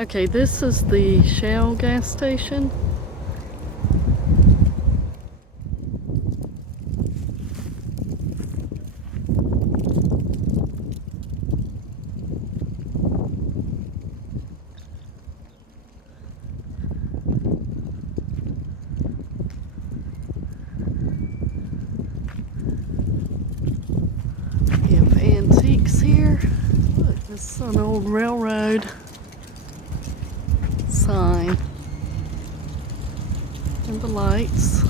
Okay, this is the Shale Gas station. We have antiques here. Look, this is an old railroad sign. And the lights.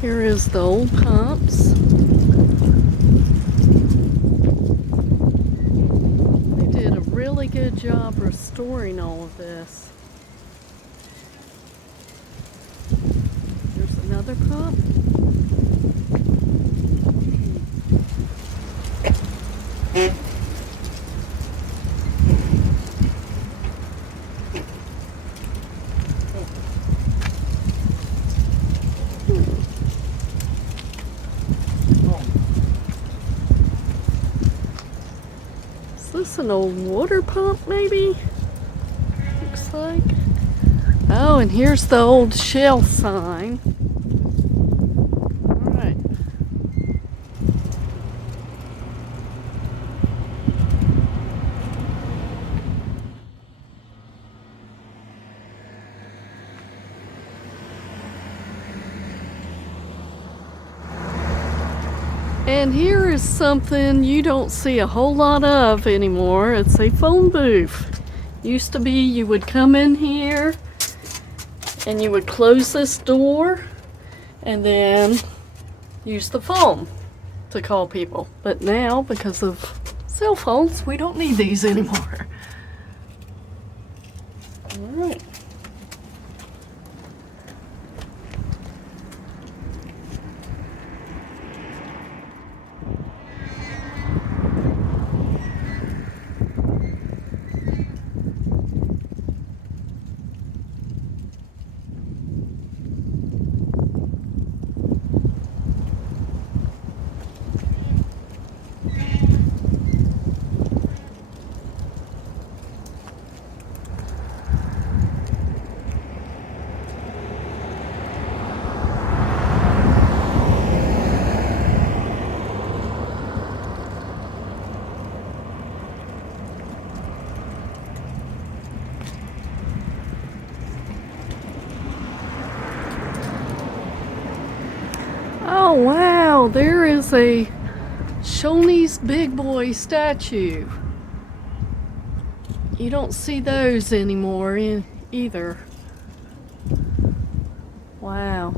Here is the old pumps. They did a really good job restoring all of this. There's another pump. Is this an old water pump maybe? Looks like. Oh, and here's the old Shell sign. Alright. And here is something you don't see a whole lot of anymore. It's a phone booth. Used to be you would come in here and you would close this door and then use the phone to call people. But now, because of cell phones, we don't need these anymore. All right. Oh wow, there is a Shoney's Big Boy statue. You don't see those anymore either. Wow.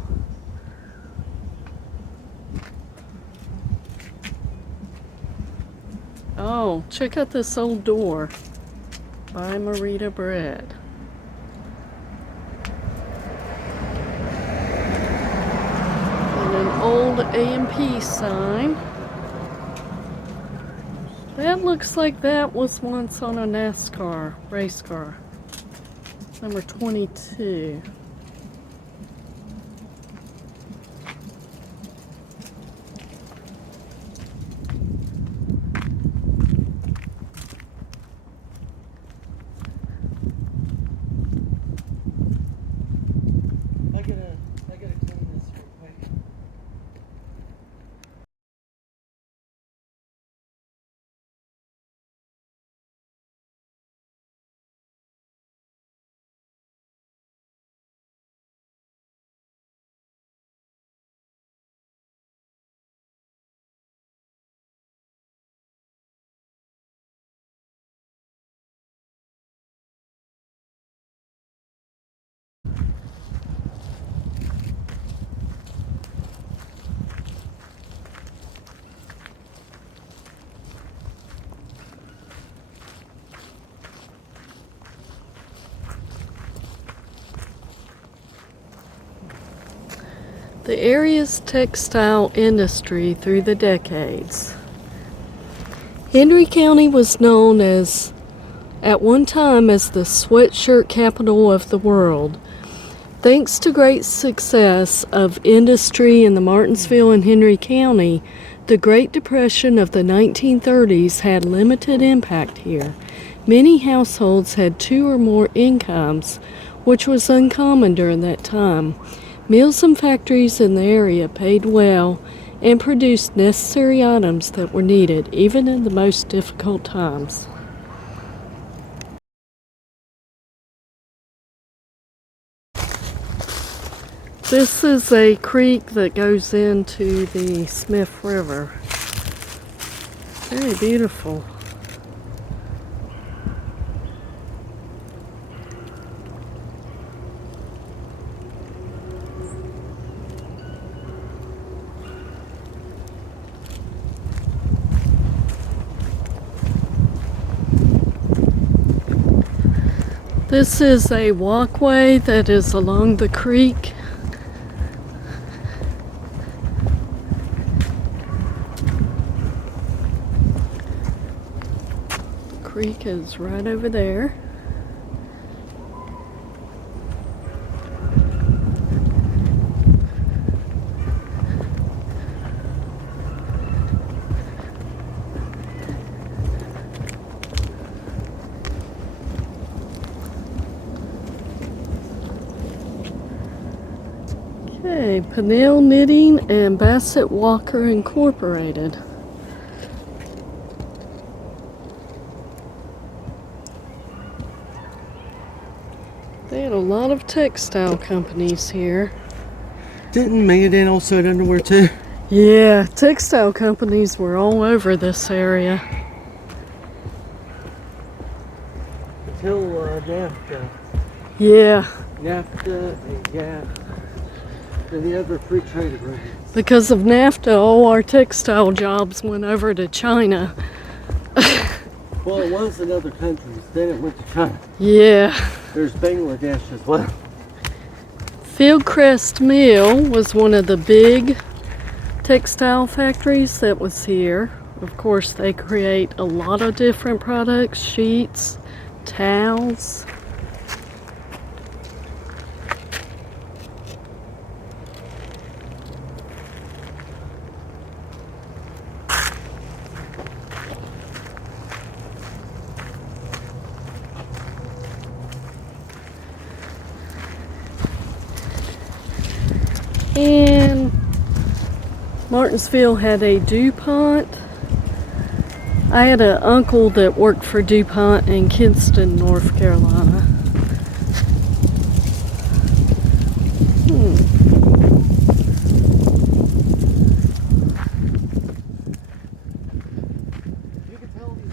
Oh, check out this old door. Buy Marita bread. An old A&P sign. That looks like that was once on a NASCAR race car. Number 22. I gotta clean this real quick. The area's textile industry through the decades. Henry County was known as at one time as the sweatshirt capital of the world. Thanks to great success of industry in the Martinsville and Henry County, the Great Depression of the 1930s had limited impact here. Many households had 2 or more incomes, which was uncommon during that time. Mills and factories in the area paid well and produced necessary items that were needed even in the most difficult times. This is a creek that goes into the Smith River. Very beautiful. This is a walkway that is along the creek. The creek is right over there. Okay, Peniel Knitting and Bassett Walker Incorporated. They had a lot of textile companies here. Didn't Megadin also had underwear too? Yeah, textile companies were all over this area. Until NAFTA. Yeah, NAFTA and GATT and the other free trade agreements. because of NAFTA, all our textile jobs went over to China. Well, it was in other countries. Then it went to China. Yeah. There's Bangladesh as well. Fieldcrest Mill was one of the big textile factories that was here. Of course, they create a lot of different products, sheets, towels. And Martinsville had a DuPont. I had an uncle that worked for DuPont in Kinston, North Carolina. You can tell these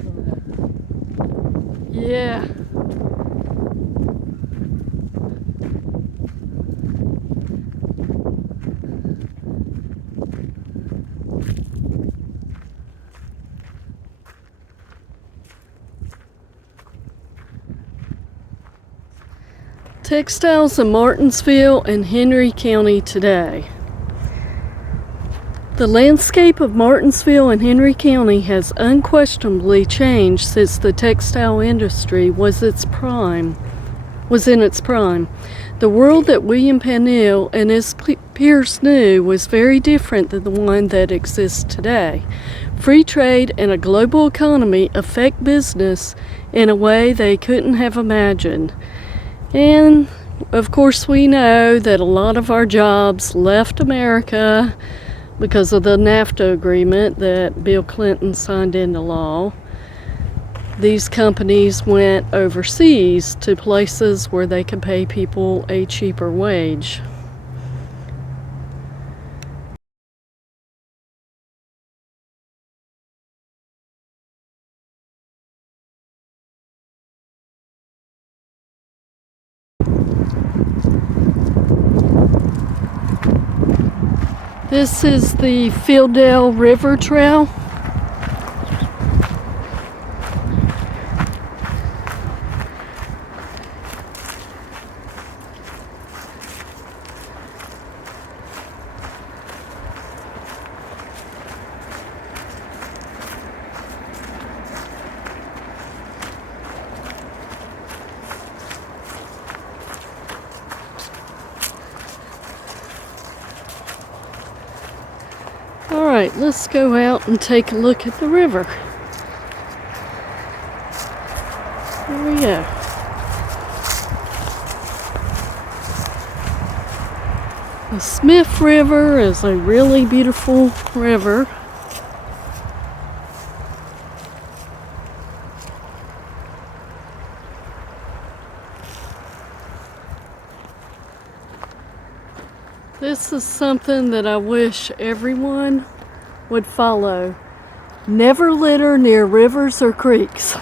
are Yeah. Textiles in Martinsville and Henry County today. The landscape of Martinsville and Henry County has unquestionably changed since the textile industry was in its prime. The world that William Peniel and his peers knew was very different than the one that exists today. Free trade and a global economy affect business in a way they couldn't have imagined. And of course we know that a lot of our jobs left America because of the NAFTA agreement that Bill Clinton signed into law. These companies went overseas to places where they could pay people a cheaper wage. This is the Fieldale River Trail. All right, let's go out and take a look at the river. Here we go. The Smith River is a really beautiful river. This is something that I wish everyone would follow. Never litter near rivers or creeks.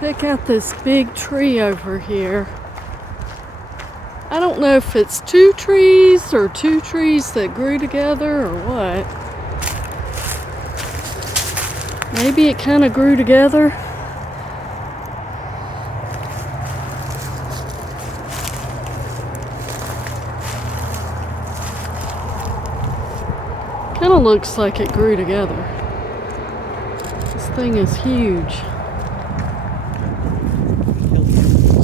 Check out this big tree over here. I don't know if it's two trees or two trees that grew together or what. Maybe it kind of grew together. Kind of looks like it grew together. This thing is huge.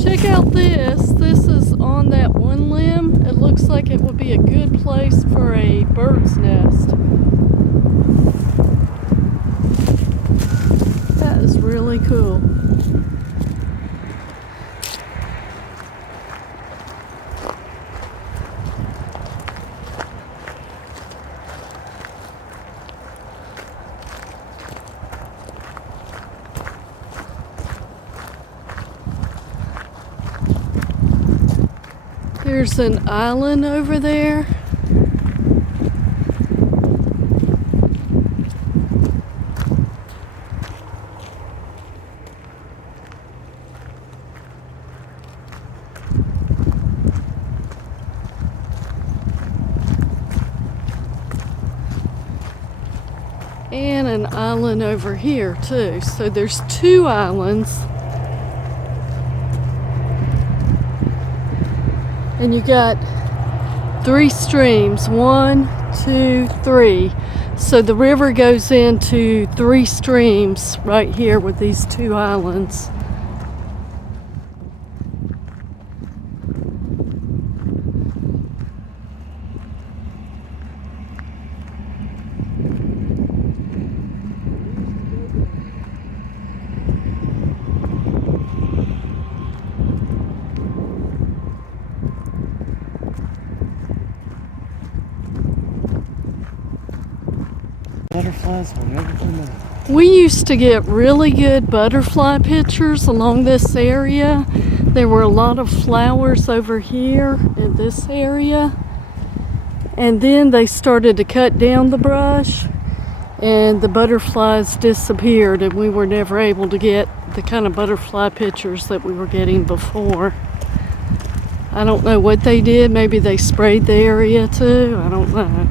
Check out this. This is on that one limb. It looks like it would be a good place for a bird's nest. That is really cool. There's an island over there. And an island over here too. So there's two islands. And you got three streams, 1, 2, 3. So the river goes into three streams right here with these two islands. Butterflies will never come out. We used to get really good butterfly pictures along this area. There were a lot of flowers over here in this area. And then they started to cut down the brush and the butterflies disappeared and we were never able to get the kind of butterfly pictures that we were getting before. I don't know what they did. Maybe they sprayed the area too. I don't know.